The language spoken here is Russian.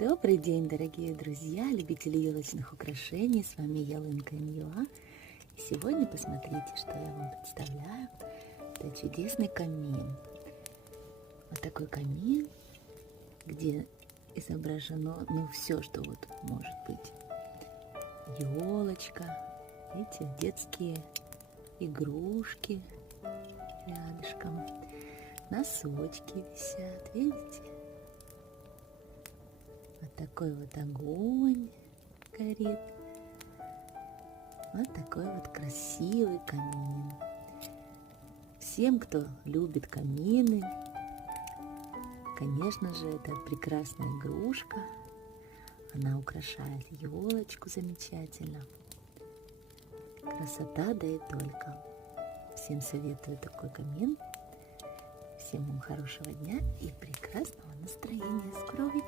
Добрый день, дорогие друзья, любители елочных украшений. С вами Ялинка Ньюа. И сегодня посмотрите, что я вам представляю. Это чудесный камин. Вот такой камин, где изображено, все, что вот может быть. Елочка, видите, детские игрушки рядышком. Носочки висят, видите? Вот такой вот огонь горит. Вот такой вот красивый камин. Всем, кто любит камины, конечно же, это прекрасная игрушка. Она украшает елочку замечательно. Красота, да и только. Всем советую такой камин. Всем вам хорошего дня и прекрасного настроения. Скоро увидимся.